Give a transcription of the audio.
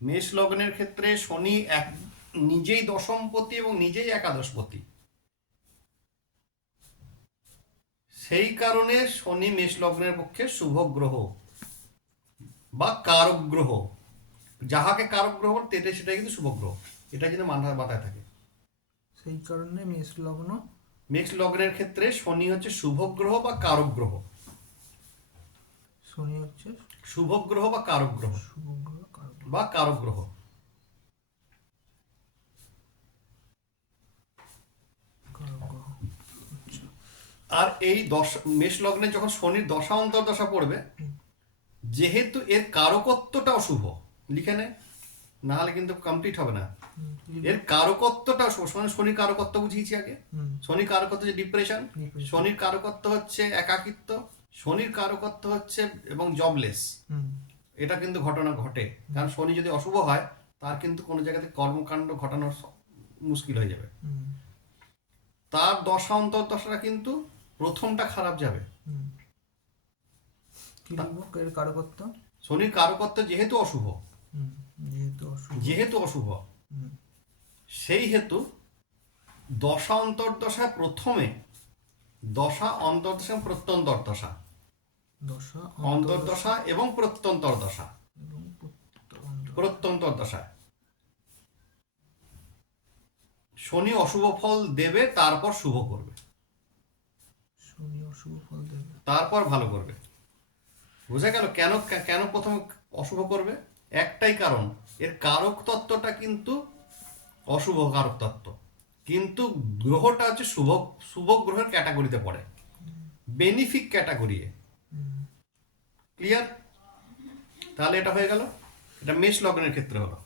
মেষ লগ্নের ক্ষেত্রে শনি নিজেই দশমপতি এবং নিজেই একাদশপতি, সেই কারণে শনি মেষ লগ্নের পক্ষে শুভ গ্রহ বা কারক গ্রহ। যাহাকে কারক গ্রহ তেটে সেটাই কিন্তু শুভ গ্রহ, এটা কিন্তু মাথায় থাকে। সেই কারণে মেষ লগ্নের ক্ষেত্রে শনি হচ্ছে শুভ গ্রহ বা কারক গ্রহ। শনি হচ্ছে শুভ গ্রহ বা কারক গ্রহ শুভ গ্রহ, বা কারক গ্রহ। আর এই মেষ লগ্নে যখন শনির দশা অন্তর্দশা পড়বে, যেহেতু এর কারকত্বটাও শুভ, লিখে নে, না হলে কিন্তু কমপ্লিট হবে না। এর কারকত্বটাও শুভ। শনির কারকত্ব বুঝিয়েছি আগে। শনির কারকত্ব হচ্ছে ডিপ্রেশন, শনির কারকত্ব হচ্ছে একাকিত্ব, শনির কারকত্ব হচ্ছে এবং জবলেস। এটা কিন্তু ঘটনা ঘটে, কারণ শনি যদি অশুভ হয় তার কিন্তু কোনো জায়গাতে কর্মকাণ্ড ঘটানো মুশকিল হয়ে যাবে। তার দশা অন্তর্দশাটা কিন্তু প্রথমটা খারাপ যাবে। শনির কারকত্ব যেহেতু অশুভ, সেই হেতু দশা অন্তর্দশা প্রথমে, দশা অন্তর্দশা প্রত্যন্তর দশা, অন্তর্দশা এবং প্রত্যন্তর দশা, প্রত্যন্তর দশা শনি অশুভ ফল দেবে, তারপর শুভ করবে, তারপর ভালো করবে। বোঝা গেল কেন কেন প্রথমে অশুভ করবে? একটাই কারণ, এর কারক তত্ত্বটা কিন্তু অশুভ কারক তত্ত্ব, কিন্তু গ্রহটা হচ্ছে শুভ, শুভ গ্রহের ক্যাটাগরিতে পড়ে, বেনিফিক ক্যাটাগরি। ক্লিয়ার? তাহলে এটা হয়ে গেল, এটা মেষ লগ্নের ক্ষেত্রে হলো।